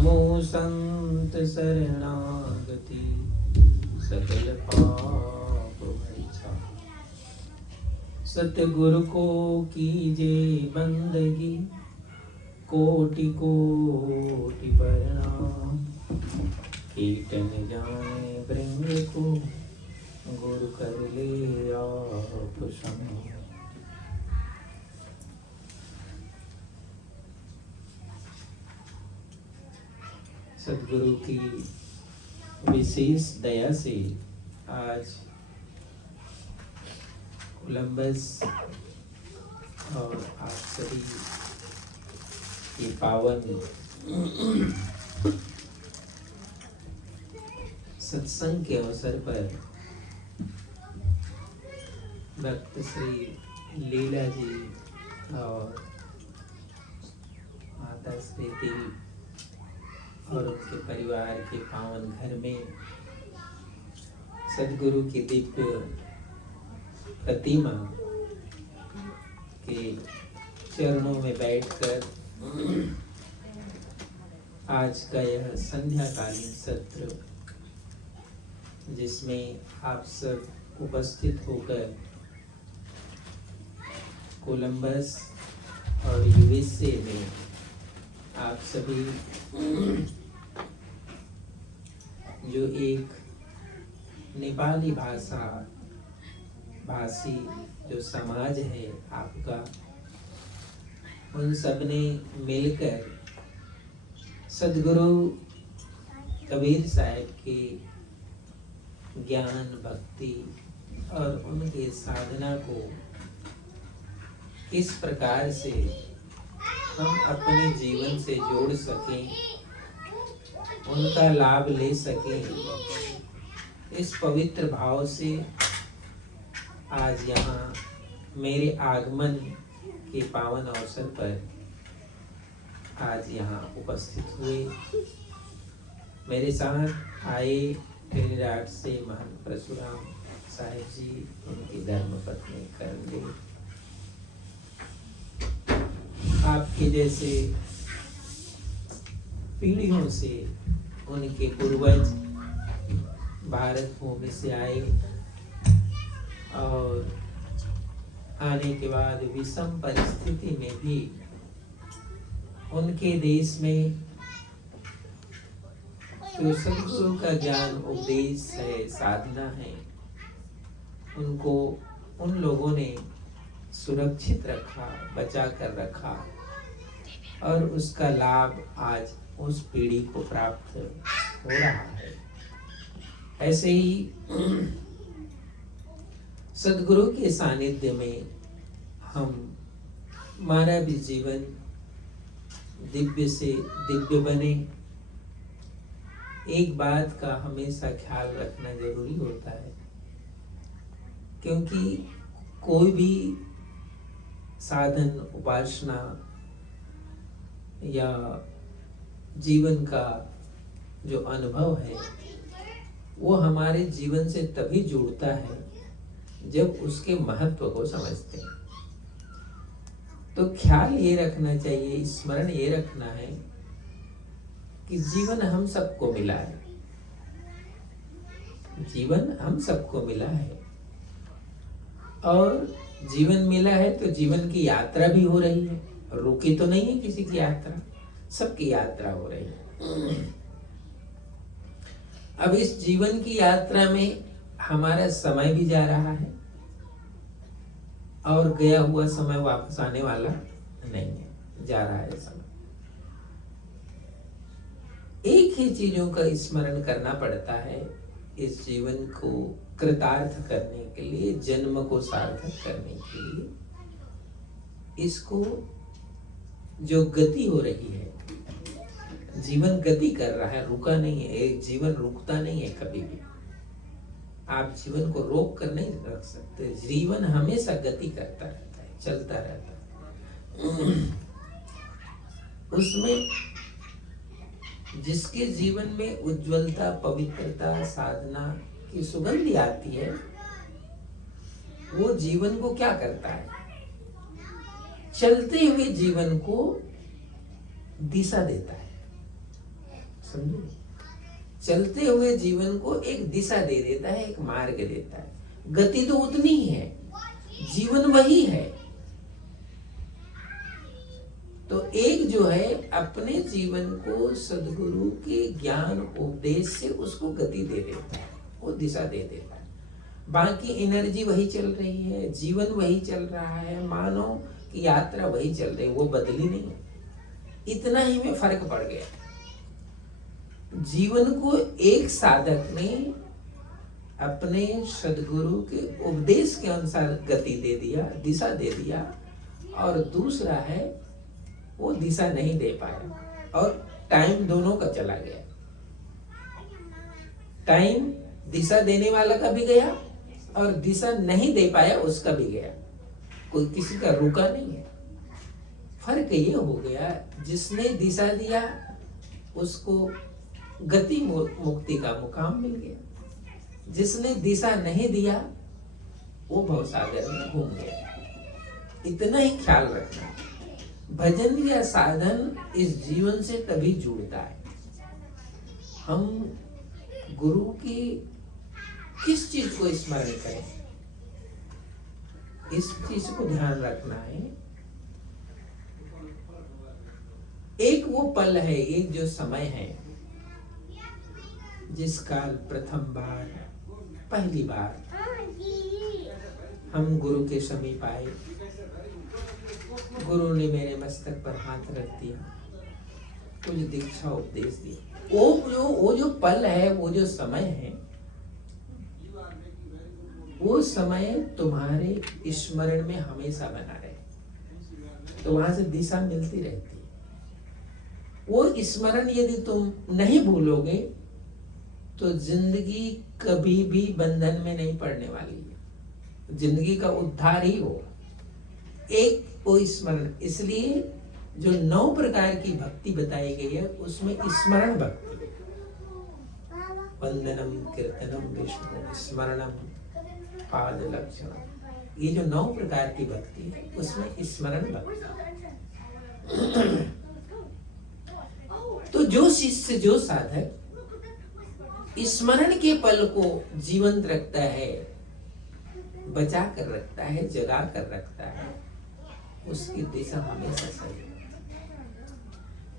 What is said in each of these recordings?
नमो संत शरणागति सकल पाप भैसा। सतगुरु को कीजे बंदगी कोटि कोटि प्रणाम। कीटन जाने भृंग को गुरु कर ले आप सम। सदगुरु की विशेष दया से आज कोलंबस और आप सभी ये पावन सत्संग के अवसर पर भक्त श्री लीला जी और माता स्मृति और उनके परिवार के पावन घर में सदगुरु की दिव्य प्रतिमा के चरणों में बैठकर आज का यह संध्याकालीन सत्र, जिसमें आप सब उपस्थित होकर कोलंबस और यूएसए में आप सभी जो एक नेपाली भाषी जो समाज है आपका, उन सब ने मिलकर सदगुरु कबीर साहब के ज्ञान भक्ति और उनके साधना को किस प्रकार से हम अपने जीवन से जोड़ सकें, उनका लाभ ले सकें, इस पवित्र भाव से आज यहाँ मेरे आगमन के पावन अवसर पर आज यहाँ उपस्थित हुए। मेरे साथ आए ट्रिनिडाड से महंत परशुराम साहिब जी, उनकी धर्मपत्नी करंदे, आपके जैसे पीढ़ियों से उनके पूर्वज भारत भूमि से आए और आने के बाद विषम परिस्थिति में भी उनके देश में जो सदगुरु का ज्ञान उपदेश है, साधना है, उनको उन लोगों ने सुरक्षित रखा, बचा कर रखा और उसका लाभ आज उस पीढ़ी को प्राप्त हो रहा है। ऐसे ही सदगुरु के सानिध्य में हमारा भी जीवन दिव्य से दिव्य बने, एक बात का हमेशा ख्याल रखना जरूरी होता है, क्योंकि कोई भी साधन, उपासना या जीवन का जो अनुभव है वो हमारे जीवन से तभी जुड़ता है जब उसके महत्व को समझते हैं। तो ख्याल ये रखना चाहिए, स्मरण ये रखना है कि जीवन हम सबको मिला है, जीवन हम सबको मिला है और जीवन मिला है तो जीवन की यात्रा भी हो रही है, रुकी तो नहीं है किसी की यात्रा, सबकी यात्रा हो रही है। अब इस जीवन की यात्रा में हमारा समय भी जा रहा है और गया हुआ समय वापस आने वाला नहीं है, जा रहा है समय। एक ही चीजों का स्मरण करना पड़ता है इस जीवन को कृतार्थ करने के लिए, जन्म को सार्थक करने के लिए। इसको जो गति हो रही है, जीवन गति कर रहा है, रुका नहीं है। एक जीवन रुकता नहीं है कभी भी, आप जीवन को रोक कर नहीं रख सकते। जीवन हमेशा गति करता रहता है, चलता रहता है। उसमें जिसके जीवन में उज्ज्वलता, पवित्रता, साधना की सुगंधी आती है, वो जीवन को क्या करता है, चलते हुए जीवन को दिशा देता है। समझे? चलते हुए जीवन को एक दिशा दे देता है, एक मार्ग देता है। गति तो उतनी ही है, जीवन वही है। तो एक जो है अपने जीवन को सदगुरु के ज्ञान उपदेश से उसको गति दे देता है, वो दिशा दे देता है। बाकी एनर्जी वही चल रही है, जीवन वही चल रहा है, मानो कि यात्रा वही चल रही है, वो बदली नहीं है। इतना ही में फर्क पड़ गया। जीवन को एक साधक ने अपने सदगुरु के उपदेश के अनुसार गति दे दिया, दिशा दे दिया, और दूसरा है वो दिशा नहीं दे पाया और टाइम दोनों का चला गया। टाइम दिशा देने वाला का भी गया और दिशा नहीं दे पाया उसका भी गया, कोई किसी का रुका नहीं है। फर्क ये हो गया, जिसने दिशा दिया उसको गति मुक्ति का मुकाम मिल गया, जिसने दिशा नहीं दिया वो भवसागर में घूम गया। इतना ही ख्याल रखना। भजन या साधन इस जीवन से तभी जुड़ता है, हम गुरु की किस चीज को स्मरण करें, इस चीज को ध्यान रखना है। एक वो पल है, एक जो समय है जिस काल प्रथम बार, पहली बार हम गुरु के समीप आए, गुरु ने मेरे मस्तक पर हाथ रख दिया, कुछ दीक्षा उपदेश दिया। वो जो पल है, वो जो समय है, वो समय तुम्हारे स्मरण में हमेशा बना रहे, तो वहां से दिशा मिलती रहती है। वो स्मरण यदि तुम नहीं भूलोगे तो जिंदगी कभी भी बंधन में नहीं पड़ने वाली है, जिंदगी का उद्धार ही होगा। एक वो स्मरण, इसलिए जो 9 प्रकार की भक्ति बताई गई है उसमें स्मरण भक्ति, वंदनम कीर्तनम विष्णु स्मरणम पाद लक्षणम, ये जो 9 प्रकार की भक्ति है उसमें स्मरण भक्ति। तो जो शिष्य, जो साधक स्मरण के पल को जीवंत रखता है, बचा कर रखता है, जगा कर रखता है, उसकी दिशा हमेशा सही है।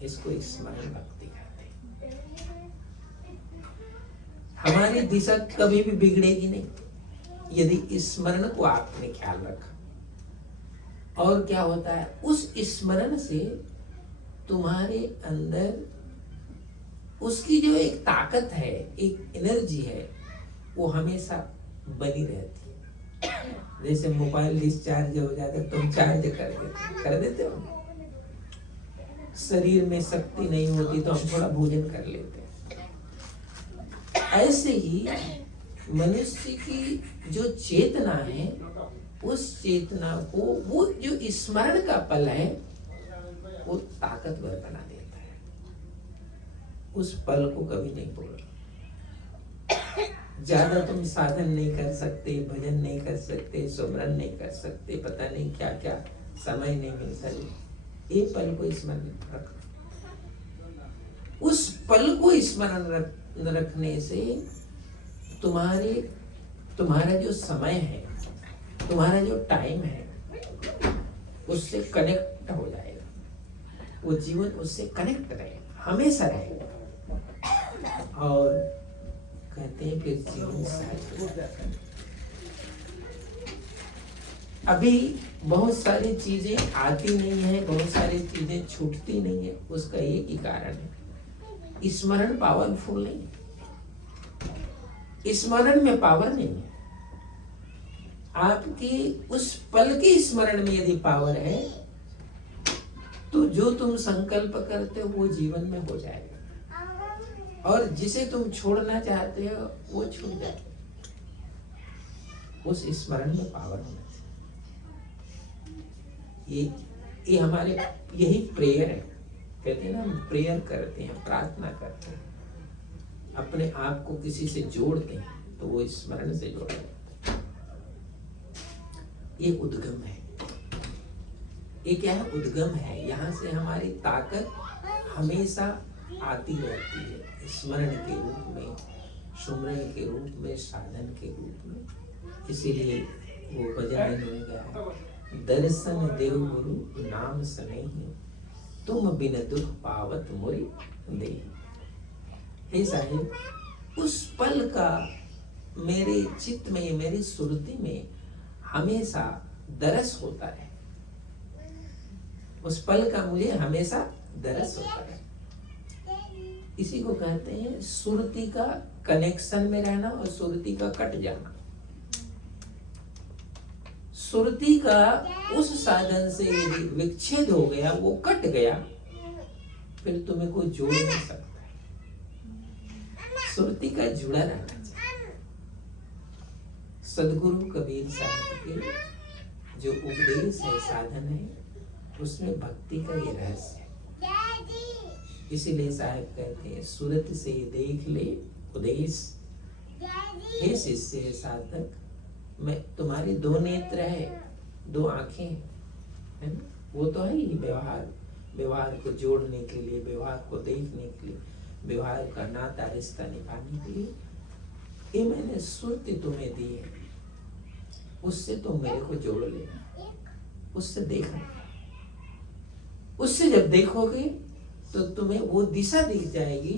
इसको स्मरण भक्ति कहते हैं। हमारी दिशा कभी भी बिगड़ेगी नहीं यदि स्मरण को आपने ख्याल रखा। और क्या होता है, उस स्मरण से तुम्हारे अंदर उसकी जो एक ताकत है, एक एनर्जी है, वो हमेशा बनी रहती है। जैसे मोबाइल डिस्चार्ज हो जाता है, तुम चार्ज कर देते हो। शरीर में शक्ति नहीं होती तो हम थोड़ा भोजन कर लेते हैं। ऐसे ही मनुष्य की जो चेतना है, उस चेतना को वो जो स्मरण का पल है वो ताकतवर बना देता है। उस पल को कभी नहीं भूलना। ज्यादा तुम साधन नहीं कर सकते, भजन नहीं कर सकते, सुमरन नहीं कर सकते, पता नहीं क्या क्या, समय नहीं मिलता, ये पल को स्मरण रखना। उस पल को स्मरण रखने से तुम्हारा जो समय है, तुम्हारा जो टाइम है, उससे कनेक्ट हो जाएगा। वो जीवन उससे कनेक्ट रहेगा, हमेशा रहेगा। और कहते हैं कि जीवन सहज हो जाता है। अभी बहुत सारी चीजें आती नहीं है, बहुत सारी चीजें छूटती नहीं है, उसका एक ही कारण है, स्मरण पावरफुल नहीं है, स्मरण में पावर नहीं है। आपकी उस पल के स्मरण में यदि पावर है तो जो तुम संकल्प करते हो वो जीवन में हो जाएगा, और जिसे तुम छोड़ना चाहते हो वो छूट जाए। उस स्मरण में पावर होना चाहिए। ये हमारे यही प्रेयर है। कहते हैं ना, हम प्रेयर करते हैं, प्रार्थना करते हैं, अपने आप को किसी से जोड़ते हैं तो वो स्मरण से जोड़ते हैं। ये उद्गम है। ये क्या है? उद्गम है। यहाँ से हमारी ताकत हमेशा आती रहती है स्मरण के रूप में, सुमरन के रूप में, साधन के रूप में। इसीलिए वो भजन में गया है, दर्शन देव गुरु नाम सनेही, तुम बिन दुख पावत मोरी देहि। हे साहिब, उस पल का मेरे चित्त में, मेरी सुरती में हमेशा दरस होता है। उस पल का मुझे हमेशा दरस होता है। इसी को कहते हैं सुरती का कनेक्शन में रहना और सुरती का कट जाना। सुरती का उस साधन से यदि विच्छेद हो गया, वो कट गया, फिर तुम्हें कोई जोड़ नहीं सकता। सुरती का जुड़ा रहना चाहिए। सदगुरु कबीर साहब के जो उपदेश है, साधन है, उसमें भक्ति का ये रहस्य है। इसीलिए साहब कहते हैं, सूरत से देख ले उपदेश, हे शिष्य साधक, मैं तुम्हारे दो नेत्र है, दो आंखें है ना, वो तो है ही व्यवहार को जोड़ने के लिए, व्यवहार को देखने के लिए, व्यवहार का नाता रिश्ता निभाने के लिए। ये मैंने सुरती तुम्हें दी है, उससे तुम मेरे को जोड़ लेना, उससे देखना। उससे जब देखोगे तो तुम्हें वो दिशा दिख जाएगी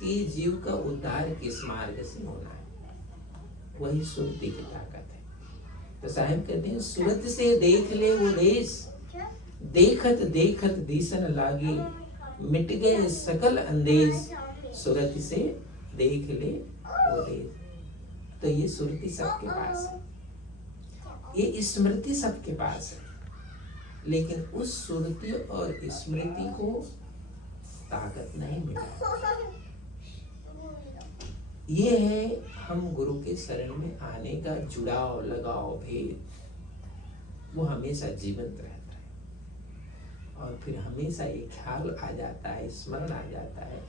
कि जीव का उद्धार किस मार्ग से होना है। वही सुरती की ताकत है। तो साहब कहते हैं, सूरत से देख ले वो देश, देखत देखत दिसन लागे, मिट गए सकल अंदेज, सूरत से देख ले वो देश। तो ये सुरती सबके पास है, ये स्मृति सबके पास है, लेकिन उस सुरति और स्मृति को ताकत नहीं मिली। ये है हम गुरु के शरण में आने का जुड़ाव, लगाव, भेद, वो हमेशा जीवंत रहता है। और फिर हमेशा ये ख्याल आ जाता है, स्मरण आ जाता है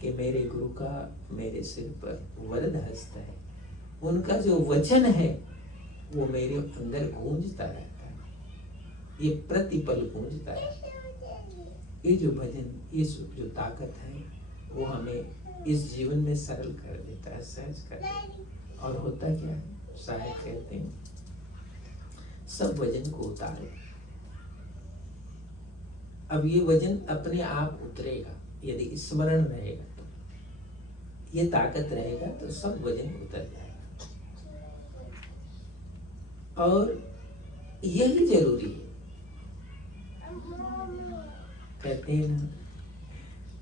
कि मेरे गुरु का मेरे सिर पर वरद हस्त है, उनका जो वचन है वो मेरे अंदर गूंजता रहता है, ये प्रतिपल गूंजता है। ये जो भजन, ये जो ताकत है, वो हमें इस जीवन में सरल कर देता है, सहज कर देता है। और होता क्या है, साहब कहते हैं, सब वजन को उतारे। अब ये वजन अपने आप उतरेगा यदि स्मरण रहेगा, तो ये ताकत रहेगा तो सब वजन उतर जाएगा। और यही जरूरी है। कहते हैं ना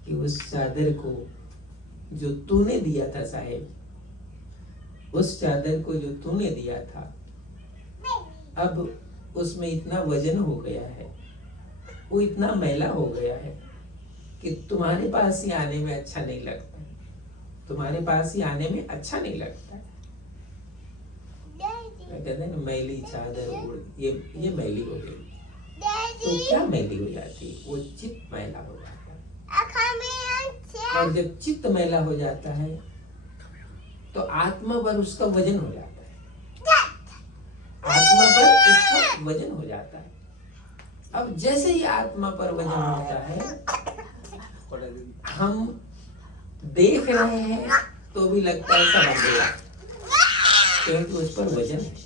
कि उस चादर को जो तूने दिया था साहेब, उस चादर को जो तूने दिया था, अब उसमें इतना वजन हो गया है, वो इतना मैला हो गया है कि तुम्हारे पास ही आने में अच्छा नहीं लगता, तुम्हारे पास ही आने में अच्छा नहीं लगता। कहते हैं ना, मैली चादर उड़, ये मैली हो गई। तो क्या मैली हो जाती है? वो चित्त मैला हो जाता है। और जब चित्त मैला हो जाता है तो आत्मा पर उसका वजन हो जाता है, आत्मा पर उसका वजन हो जाता है। अब जैसे ही आत्मा पर वजन होता है, हम देख रहे हैं तो भी लगता है सब अंधेरा, क्योंकि उस पर वजन है।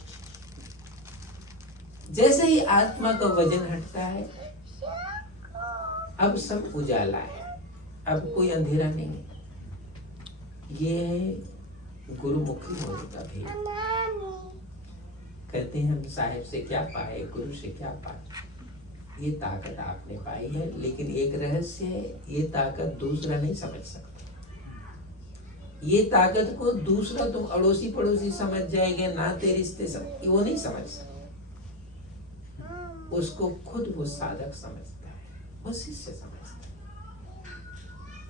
जैसे ही आत्मा का वजन हटता है, अब सब उजाला है, अब कोई अंधेरा नहीं है। ये है गुरुमुखी होने का भेद। कहते हैं हम साहिब से क्या पाए, गुरु से क्या पाए। ये ताकत आपने पाई है, लेकिन एक रहस्य है, ये ताकत दूसरा नहीं समझ सकता। ये ताकत को दूसरा तुम अड़ोसी पड़ोसी समझ जाएंगे, नाते रिश्ते सब, वो नहीं समझ सकते। उसको खुद वो साधक समझता है, वो शिष्य समझता है।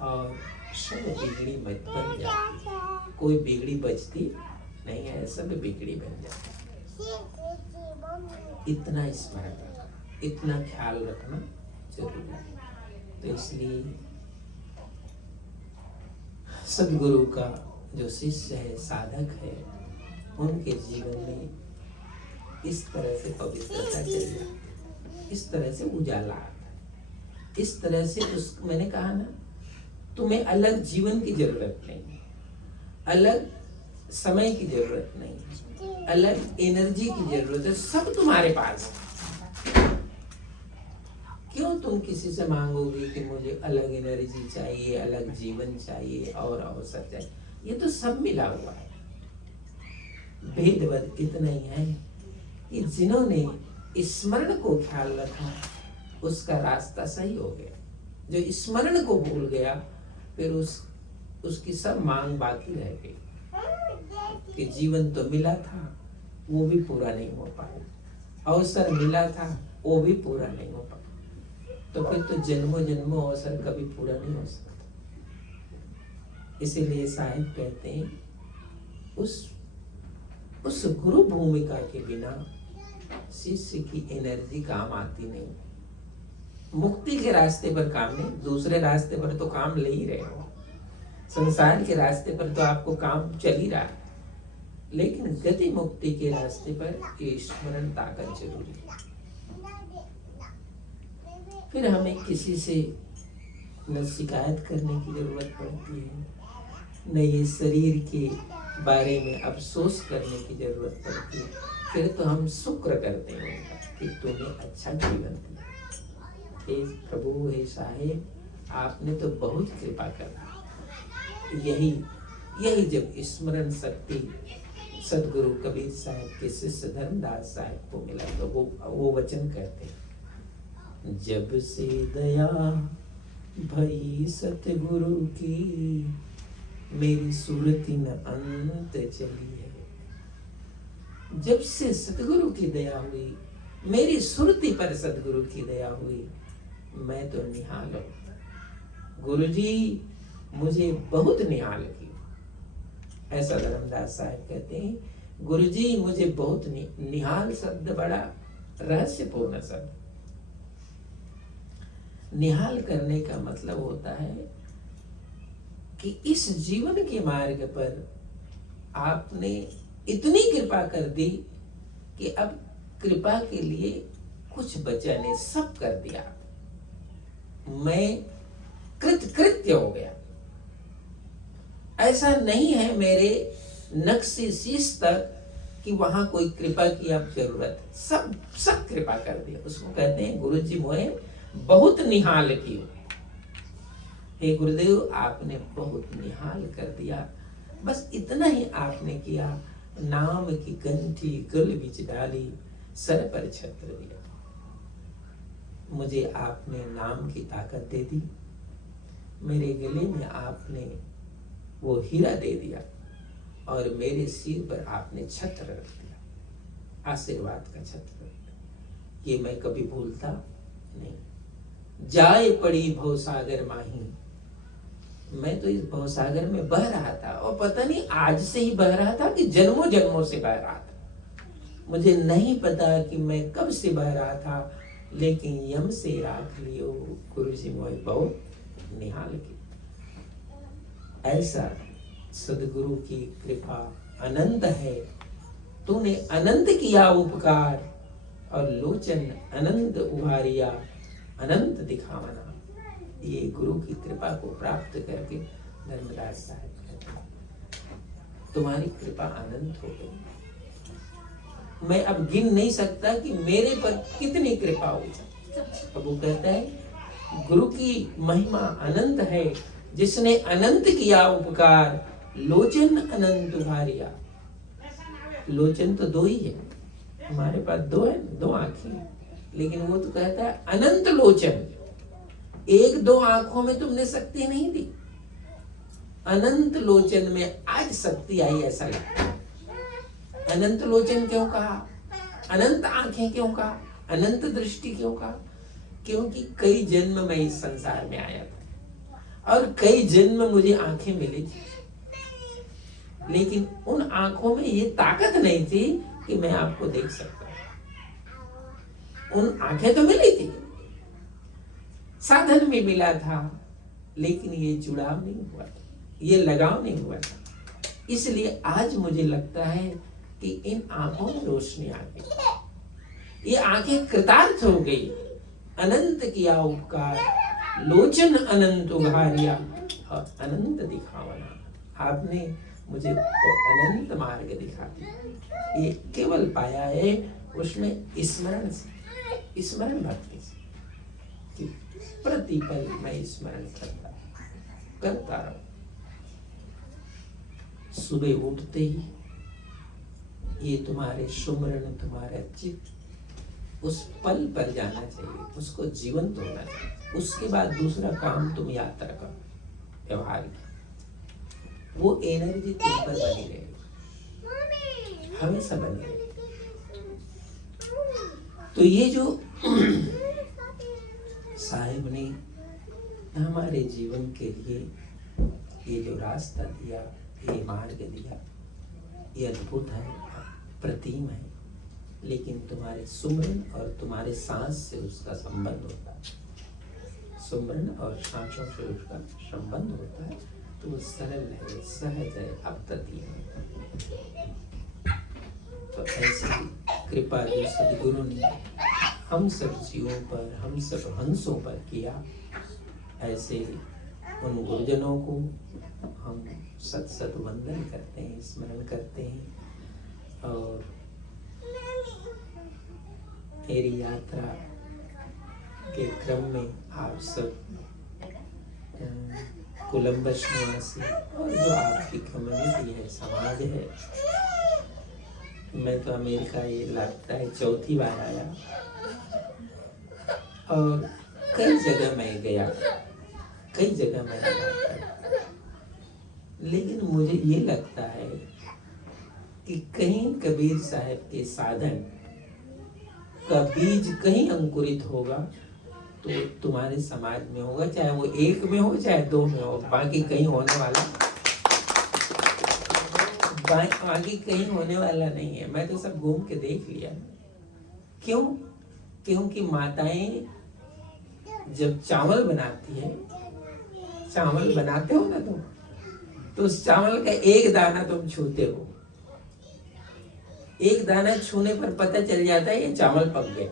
और सब बिगड़ी मत बन जाती है, कोई बिगड़ी बचती नहीं है, सब बिगड़ी बन जाती है। इतना स्मरण रखना, इतना ख्याल रखना जरूरी है। तो इसलिए सदगुरु का जो शिष्य है, साधक है, उनके जीवन में इस तरह से पवित्रता चली जाती है, इस तरह से उजाला आता है, इस तरह से उस, मैंने कहा ना तुम्हें अलग जीवन की जरूरत नहीं, अलग समय की जरूरत नहीं, अलग एनर्जी की जरूरत है, सब तुम्हारे पास है। क्यों तुम किसी से मांगोगे कि मुझे अलग एनर्जी चाहिए, अलग जीवन चाहिए और अवसर चाहिए? ये तो सब मिला हुआ है। भेद बस इतना ही है कि जिन्होंने स्मरण को ख्याल रखा उसका रास्ता सही हो गया। जो स्मरण को भूल गया फिर उसकी सब मांग बाकी रह गई कि जीवन तो मिला था वो भी पूरा नहीं हो पाया, अवसर मिला था वो भी पूरा नहीं हो पाया, तो फिर तो जन्मों जन्मों अवसर कभी पूरा नहीं हो सकता। इसीलिए साहिब कहते हैं उस गुरु भूमिका के बिना शिष्य की एनर्जी काम आती नहीं। मुक्ति के रास्ते पर काम नहीं, दूसरे रास्ते पर तो काम ले ही रहे हो, संसार के रास्ते पर तो आपको काम चल ही रहा है, लेकिन गति मुक्ति के रास्ते पर ये स्मरण ताकत जरूरी है। फिर हमें किसी से न शिकायत करने की जरूरत पड़ती है, न ये शरीर के बारे में अफसोस करने की जरूरत पड़ती है। फिर तो हम शुक्र करते हैं कि तूने अच्छा जीवन दिया, हे प्रभु, हे साहेब, आपने तो बहुत कृपा कर। यही जब स्मरण शक्ति सदगुरु कबीर साहब के शिष्य धर्मदास साहब को मिला तो वो वचन कहते हैं, जब से दया भई सतगुरु की, मेरी सुरति न अंत चली है। जब से सतगुरु की दया हुई, मेरी सुरति पर सतगुरु की दया हुई, मैं तो निहाल हूं। गुरुजी मुझे बहुत निहाल किया। ऐसा धर्मदास साहब कहते हैं, गुरुजी मुझे बहुत निहाल शब्द बड़ा रहस्यपूर्ण शब्द। निहाल करने का मतलब होता है कि इस जीवन के मार्ग पर आपने इतनी कृपा कर दी कि अब कृपा के लिए कुछ बचा नहीं, सब कर दिया, मैं कृतकृत्य हो गया। ऐसा नहीं है मेरे नख से शीश तक कि वहां कोई कृपा की अब जरूरत है, सब कृपा कर दिया। उसको कहते हैं गुरु जी मोहे बहुत निहाल कियो। हे गुरुदेव, आपने बहुत निहाल कर दिया, बस इतना ही आपने किया। नाम की कंठी गल बिच डाली, सर पर छत्र दिया। मुझे आपने नाम की ताकत दे दी, मेरे गले में आपने वो हीरा दे दिया और मेरे सिर पर आपने छत्र रख दिया, आशीर्वाद का छत्र। ये मैं कभी भूलता नहीं। जाए पड़ी भवसागर माही, मैं तो इस भवसागर में बह रहा था और पता नहीं आज से ही बह रहा था कि जन्मों जन्मों से बह रहा था। मुझे नहीं पता कि मैं कब से बह रहा था, लेकिन यम से राख लियो गुरु जी मोहे बहुत निहाल की। ऐसा सदगुरु की कृपा अनंत है। तूने अनंत किया उपकार और लोचन अनंत उभारिया, अनंत दिखावना। ये गुरु की कृपा को प्राप्त करके धर्मदास साहब कहते हैं, तुम्हारी कृपा अनंत हो गई। मैं अब गिन नहीं सकता कि मेरे पर कितनी कृपा हुई। अब वो कहता है गुरु की महिमा अनंत है, जिसने अनंत किया उपकार, लोचन अनंत उभारिया। लोचन तो दो ही है, हमारे पास दो है, दो आंखें, लेकिन वो तो कहता है अनंत लोचन। एक दो आंखों में तुमने शक्ति नहीं दी, अनंत लोचन में आज शक्ति आई, ऐसा लगता है। अनंत लोचन क्यों कहा, अनंत आंखें क्यों कहा, अनंत दृष्टि क्यों कहा? क्योंकि कई जन्म में इस संसार में आया था और कई जन्म मुझे आंखें मिली थी, लेकिन उन आंखों में ये ताकत नहीं थी कि मैं आपको देख सकता। उन आंखें तो मिली थी, साधन भी मिला था, लेकिन ये जुड़ाव नहीं हुआ था, ये लगाव नहीं हुआ था। इसलिए आज मुझे लगता है कि इन आंखों में रोशनी आ गई, ये आंखें कृतार्थ हो गई। अनंत किया उपकार लोचन अनंत उघारिया, और अनंत दिखावना। आपने मुझे अनंत मार्ग दिखा दिया। ये केवल पाया है उसमें स्मरण से, स्मरण भक्ति से, कि प्रतिपल मैं स्मरण करता रहूं। सुबह उठते ही ये तुम्हारे सुमरण, तुम्हारा चित्त उस पल पर जाना चाहिए, उसको जीवंत होना चाहिए। उसके बाद दूसरा काम तुम यात्रा करो, व्यवहार की, वो एनर्जी तुम पर बनी रहेगी, हमेशा बनी रहेगी। तो ये जो साहिब ने हमारे जीवन के लिए ये जो रास्ता दिया, ये मार्ग दिया, ये अद्भुत है, प्रतिम है। लेकिन तुम्हारे सुमरन और तुम्हारे सांस से उसका संबंध होता है, सुमरन और सांसों से उसका संबंध होता है। तो वो सरल है, सहज है, अप्रतिम है। तो ऐसी कृपा जो सदगुरु ने हम सब जीवों पर, हम सब हंसों पर किया, ऐसे उन गुरुजनों को हम सत सत वंदन करते हैं, स्मरण करते हैं। और मेरी यात्रा के क्रम में आप सब कोलंबस निवासी और जो आपकी कम्युनिटी है, समाज है, मैं तो अमेरिका ये लगता है 4थी बार आया, और कई जगह मैं गया, कई जगह मैं गया, लेकिन मुझे ये लगता है कि कहीं कबीर साहब के साधन का बीज कहीं अंकुरित होगा तो तुम्हारे समाज में होगा, चाहे वो 1 में हो चाहे 2 में हो, बाकी कहीं होने वाला नहीं है। मैं तो सब घूम के देख लिया। क्यों? क्योंकि माताएं जब चावल बनाती है, चावल बनाते हो ना तुम, तो उस चावल का एक दाना तुम छूते हो, एक दाना छूने पर पता चल जाता है ये चावल पक गया।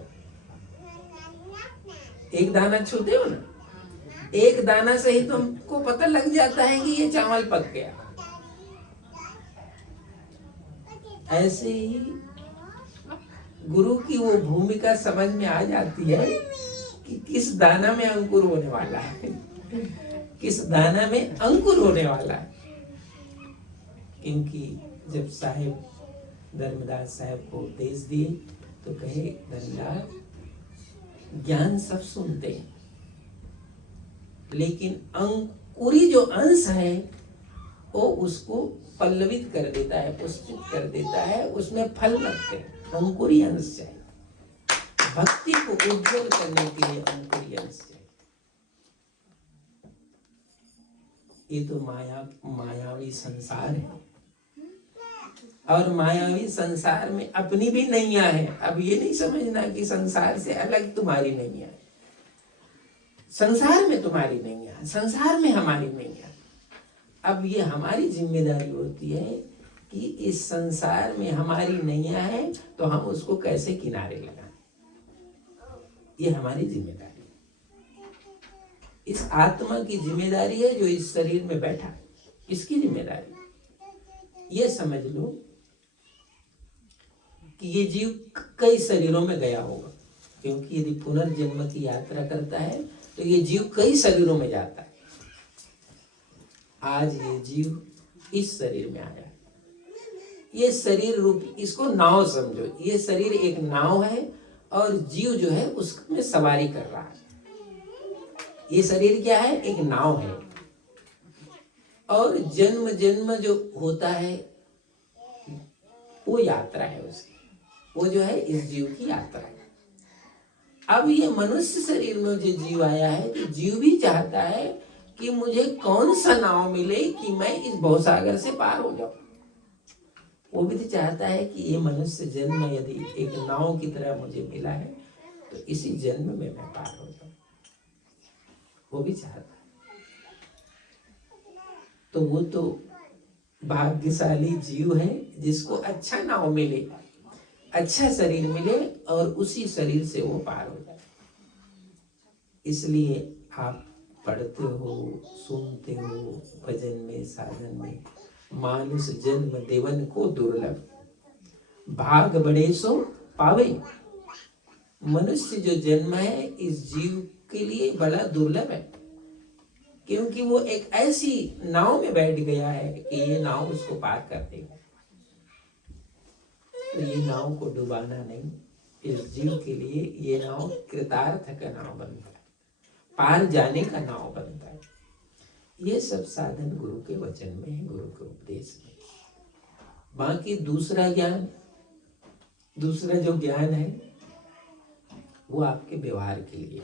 एक दाना छूते हो ना, एक दाना से ही तुमको पता लग जाता है कि ये चावल पक गया। ऐसे ही गुरु की वो भूमिका समझ में आ जाती है कि किस दाना में अंकुर होने वाला है, किस दाना में अंकुर होने वाला है। क्योंकि जब साहिब धर्मदास साहब को उपदेश दिए तो कहे, धर्मदास ज्ञान सब सुनते हैं, लेकिन अंकुरी जो अंश है वो उसको पल्लवित कर देता है, पुष्पित कर देता है, उसमें फल लगते हैं। अंकुरी अंश चाहिए, भक्ति को उज्जवल करने के लिए अंकुरी अंश चाहिए। ये तो मायावी संसार है, और मायावी संसार में अपनी भी नैया है। अब ये नहीं समझना कि संसार से अलग तुम्हारी नैया है, संसार में तुम्हारी नैया है, संसार में हमारी नैया है। अब ये हमारी जिम्मेदारी होती है कि इस संसार में हमारी नैया है तो हम उसको कैसे किनारे लगाएं, ये हमारी जिम्मेदारी है। इस आत्मा की जिम्मेदारी है जो इस शरीर में बैठा है, इसकी जिम्मेदारी। ये समझ लो कि ये जीव कई शरीरों में गया होगा, क्योंकि यदि पुनर्जन्म की यात्रा करता है तो ये जीव कई शरीरों में जाता है। आज ये जीव इस शरीर में आया है, ये शरीर रूपी, इसको नाव समझो, ये शरीर एक नाव है और जीव जो है उसमें सवारी कर रहा है। ये शरीर क्या है? एक नाव है। और जन्म जन्म जो होता है वो यात्रा है उसकी, वो जो है इस जीव की यात्रा है। अब ये मनुष्य शरीर में जो जीव आया है, तो जीव भी चाहता है कि मुझे कौन सा नाव मिले कि मैं इस भवसागर से पार हो जाऊं। वो भी तो चाहता है कि ये मनुष्य जन्म यदि एक नाव की तरह मुझे मिला है तो इसी जन्म में मैं पार हो जाऊं, वो भी चाहता है। तो वो तो भाग्यशाली जीव है जिसको अच्छा नाव मिले, अच्छा शरीर मिले और उसी शरीर से वो पार हो जाए। इसलिए आप पढ़ते हो, सुनते हो, भजन में, साधन में, मानुष जन्म देवन को दुर्लभ, भाग बड़े सो पावे। मनुष्य जो जन्म है इस जीव के लिए बड़ा दुर्लभ है, क्योंकि वो एक ऐसी नाव में बैठ गया है कि ये नाव उसको पार कर देगा। तो ये नाव को डुबाना नहीं, इस जीव के लिए ये नाव कृतार्थ का नाव बनता है, पार जाने का नाव बनता है। ये सब साधन गुरु के वचन में है, गुरु के उपदेश में। बाकी दूसरा ज्ञान, दूसरा जो ज्ञान है वो आपके व्यवहार के लिए,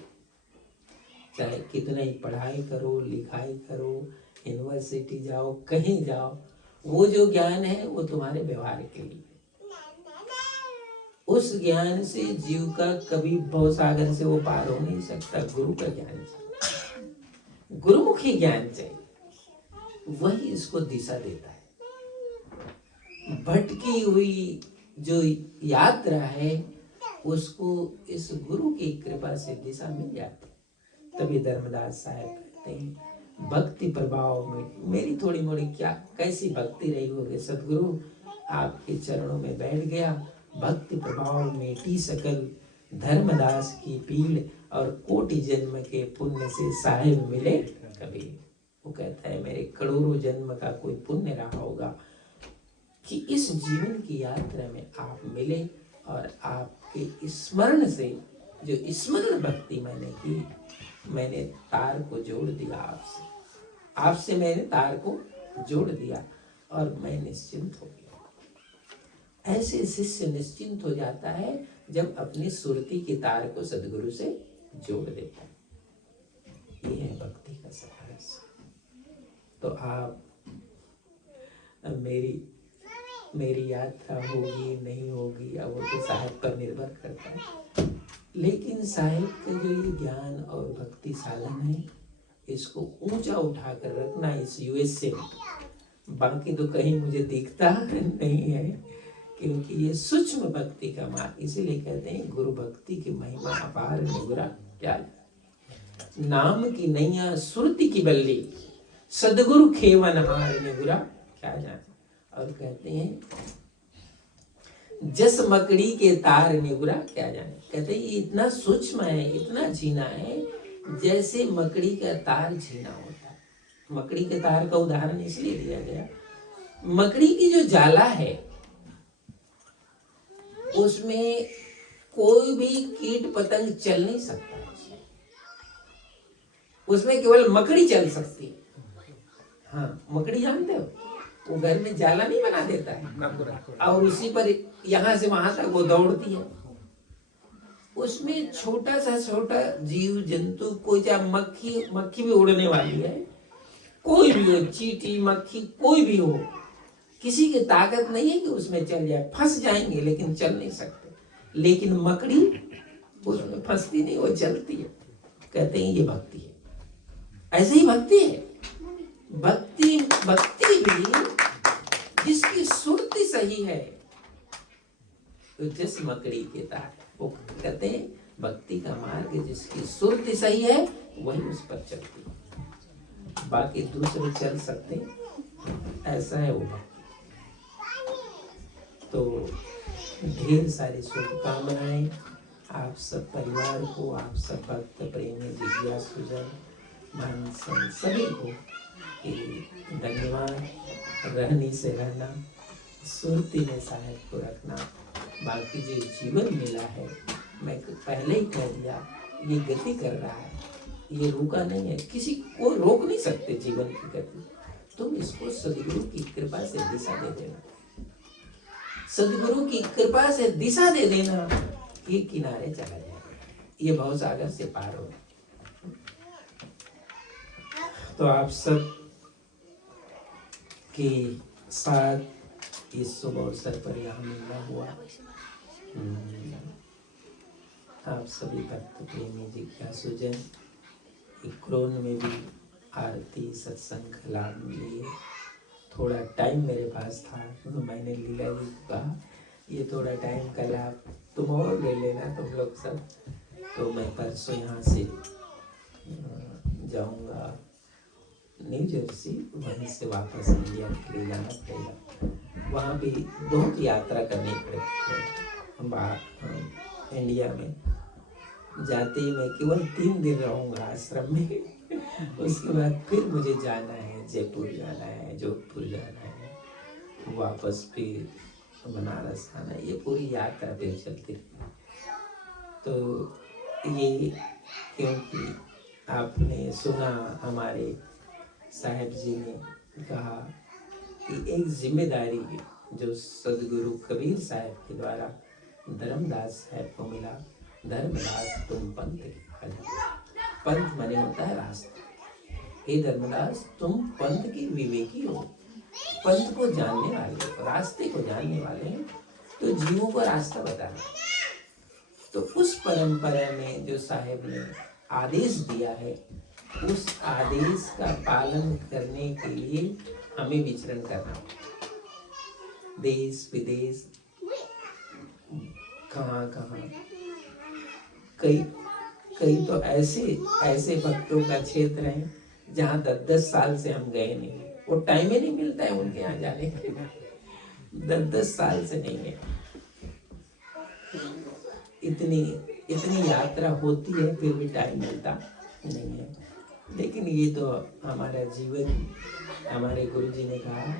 चाहे कितना ही पढ़ाई करो, लिखाई करो, यूनिवर्सिटी जाओ, कहीं जाओ, वो जो ज्ञान है वो तुम्हारे व्यवहार के लिए। उस ज्ञान से जीव का कभी भवसागर से वो पार हो नहीं सकता। गुरु का ज्ञान चाहिए, गुरुमुखी ज्ञान चाहिए, वही इसको दिशा देता है। भटकी हुई जो यात्रा है उसको इस गुरु की कृपा से दिशा मिल जाती। तभी धर्मदास साहब कहते हैं, भक्ति प्रभाव में मेरी थोड़ी मोड़ी क्या कैसी भक्ति रही होगी, सदगुरु आपके चरणों में बैठ गया, भक्ति प्रभाव मेटी सकल, धर्मदास की पीड़ और कोटि जन्म के पुण्य से साहिब मिले कभी। वो कहता है मेरे करोड़ों जन्म का कोई पुण्य रहा होगा कि इस जीवन की यात्रा में आप मिले, और आपके स्मरण से जो स्मरण भक्ति मैंने की, मैंने तार को जोड़ दिया आपसे, आपसे मैंने तार को जोड़ दिया और मैं निश्चिंत हो गया। ऐसे शिष्य निश्चिंत हो जाता है जब अपनी सुरती की तार को सदगुरु से जोड़ देता है। ये है भक्ति का साहस। तो आप मेरी यात्रा होगी नहीं होगी अब वो तो साहिब पर निर्भर करता है, लेकिन साहिब का जो ये ज्ञान और भक्ति साधन है इसको ऊंचा उठाकर रखना इस यूएसए में। बाकी तो कहीं मुझे दिखता नहीं है, क्योंकि ये सूक्ष्म भक्ति का मार्ग। इसीलिए कहते हैं गुरु भक्ति की महिमा अपार निगुरा, क्या नाम की नैया सुरती की बल्ली, सदगुरु खेवन हार निगुरा क्या जाने। और कहते हैं जस मकड़ी के तार निगुरा क्या जाने। कहते हैं ये इतना सूक्ष्म है, इतना झीना है, जैसे मकड़ी का तार झीना होता है। मकड़ी के तार का उदाहरण इसलिए दिया गया, मकड़ी की जो जाला है उसमें कोई भी कीट पतंग चल नहीं सकता, उसमें केवल मकड़ी चल सकती है। हाँ, मकड़ी जानते हो, वो घर में जाला नहीं बना देता है और उसी पर यहां से वहां तक वो दौड़ती है। उसमें छोटा सा छोटा जीव जंतु, कोई चाहे मक्खी भी उड़ने वाली है, कोई भी हो, चींटी मक्खी कोई भी हो, किसी की ताकत नहीं है कि उसमें चल जाए, फंस जाएंगे लेकिन चल नहीं सकते। लेकिन मकड़ी उसमें फंसती नहीं, वो चलती है। कहते हैं ये भक्ति है, ऐसे ही भक्ति है। भक्ति भी जिसकी सुरती सही है, तो जिस मकड़ी के तार, वो कहते हैं भक्ति का मार्ग जिसकी सुरती सही है वही उस पर चलती है, बाकी दूसरे चल सकते, ऐसा है वो भक्ति। तो ढेर सारी शुभकामनाएं आप सब परिवार को, आप सब भक्त प्रेमी जिज्ञासुजन मानसन सभी को कि धन्यवाद। रहनी से रहना, सुरती में साहिब को रखना। बाकी जो जीवन मिला है, मैं पहले ही कह दिया, ये गति कर रहा है, ये रुका नहीं है, किसी को रोक नहीं सकते जीवन की गति। तुम इसको सदगुरु की कृपा से दिशा दे देना, सदगुरु की कृपा से दिशा दे देना, ये किनारे चला जाएगा, ये भवसागर से पार हो। तो आप सब के साथ इस शुभ अवसर पर यहाँ मिलना हुआ। आप सभी भक्त प्रेमी जिज्ञासुजन क्रोन में भी आरती सत्संग लाभ लिए। थोड़ा टाइम मेरे पास था तो मैंने लीला जी को कहा ये थोड़ा टाइम का लाभ तुम और ले लेना तुम लोग सब। तो मैं परसों यहाँ से जाऊंगा न्यू जर्सी, वहीं से वापस इंडिया के लिए जाना पड़ेगा। वहाँ भी बहुत यात्रा करनी पड़ती है। इंडिया में जाते ही मैं केवल 3 दिन रहूँगा आश्रम में। उसके बाद फिर मुझे जाना है, जयपुर जाना है, जोधपुर जाना है, वापस फिर बनारस आना है। ये पूरी यात्रा फिर चलती है। तो ये क्योंकि आपने सुना हमारे साहब जी ने कहा कि एक जिम्मेदारी जो सदगुरु कबीर साहब के द्वारा धर्मदास साहब को मिला, धर्मदास तुम पंथ के आगे। पंथ माने होता है रास्ता। हे धर्मदास, तुम पंथ के विवेकी हो, पंथ को जानने वाले हो, रास्ते को जानने वाले हैं, तो जीवों को रास्ता बताना। तो उस परंपरा में जो साहेब ने आदेश दिया है, उस आदेश का पालन करने के लिए हमें विचरण करना। देश विदेश कहाँ कई तो ऐसे भक्तों का क्षेत्र है जहाँ 10-10 साल से हम गए नहीं, वो टाइम ही नहीं मिलता है उनके यहाँ जाने के लिए। 10-10 साल से नहीं है। इतनी यात्रा होती है फिर भी टाइम मिलता नहीं है। लेकिन ये तो हमारा जीवन, हमारे गुरु जी ने कहा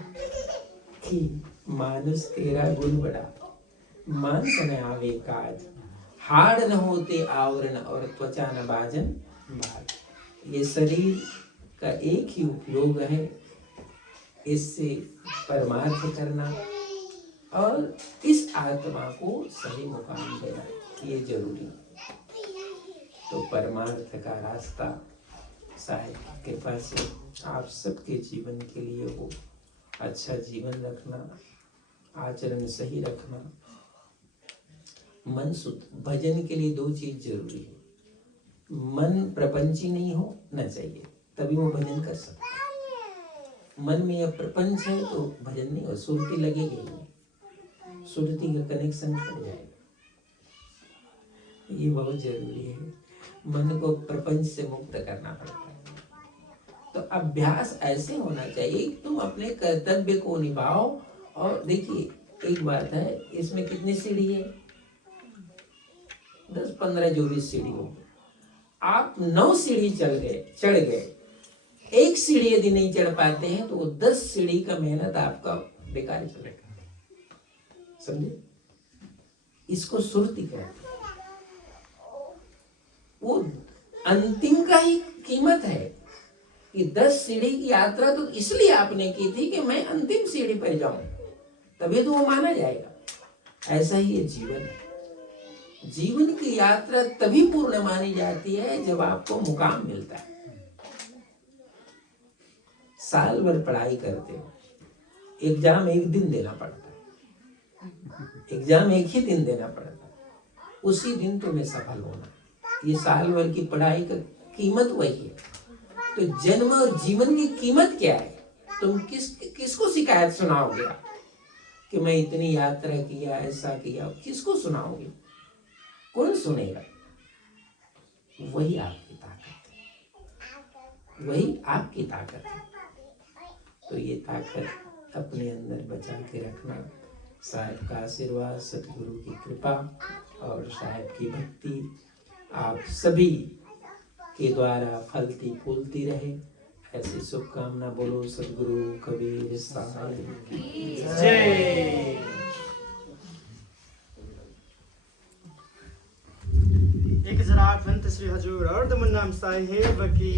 कि मानुष तेरा गुण बड़ा, मांस न आवे काज, हाड़ न होते आवरण और त्वचा न बाजन बाज। ये शरीर का एक ही उपयोग है, इससे परमार्थ करना और इस आत्मा को सही मुकाम देना, ये जरूरी है। तो परमार्थ का रास्ता साहिब की कृपा से आप सबके जीवन के लिए हो। अच्छा जीवन रखना, आचरण सही रखना, मन शुद्ध। भजन के लिए 2 चीज जरूरी है। मन प्रपंची नहीं होना चाहिए, तभी वो भजन कर सकता है। मन में यह प्रपंच है तो भजन नहीं हो, सुरती लगेगी नहीं, सुरती का कनेक्शन कट जाएगा। ये बहुत जरूरी है। मन को प्रपंच से मुक्त करना पड़ता है। तो अभ्यास ऐसे होना चाहिए, तुम अपने कर्तव्य को निभाओ। और देखिए एक बात है, इसमें कितनी सीढ़ी है? 10-15 जो भी सीढ़ी हो, आप 9 सीढ़ी चढ़ गए, 1 सीढ़ी यदि नहीं चढ़ पाते हैं तो 10 सीढ़ी का मेहनत आपका बेकार चलेगा। समझे? इसको सुरती कहते हैं। वो अंतिम का ही कीमत है कि 10 सीढ़ी की यात्रा तो इसलिए आपने की थी कि मैं अंतिम सीढ़ी पर जाऊं, तभी तो वो माना जाएगा। ऐसा ही ये जीवन है। जीवन की यात्रा तभी पूर्ण मानी जाती है जब आपको मुकाम मिलता है। साल भर पढ़ाई करते हो, एग्जाम एक दिन देना पड़ता है, एग्जाम एक ही दिन देना पड़ता है, उसी दिन तुम्हें सफल होना। ये साल भर की पढ़ाई का कीमत वही है। तो जन्म और जीवन की कीमत क्या है? तुम किसको शिकायत सुनाओगे कि मैं इतनी यात्रा किया, ऐसा किया? किसको सुनाओगे? कौन सुनेगा? वही आपकी ताकत है, वही आपकी ताकत है। तो ये ताकत अपने अंदर बचा के रखना। साहिब का आशीर्वाद, सतगुरु की कृपा और साहिब की भक्ति आप सभी के द्वारा फलती फूलती रहे, ऐसी शुभकामना। बोलो सतगुरु कबीर साहिब की जय। एक जरा फंत श्री हजूर और दमुन्नाम साहिब की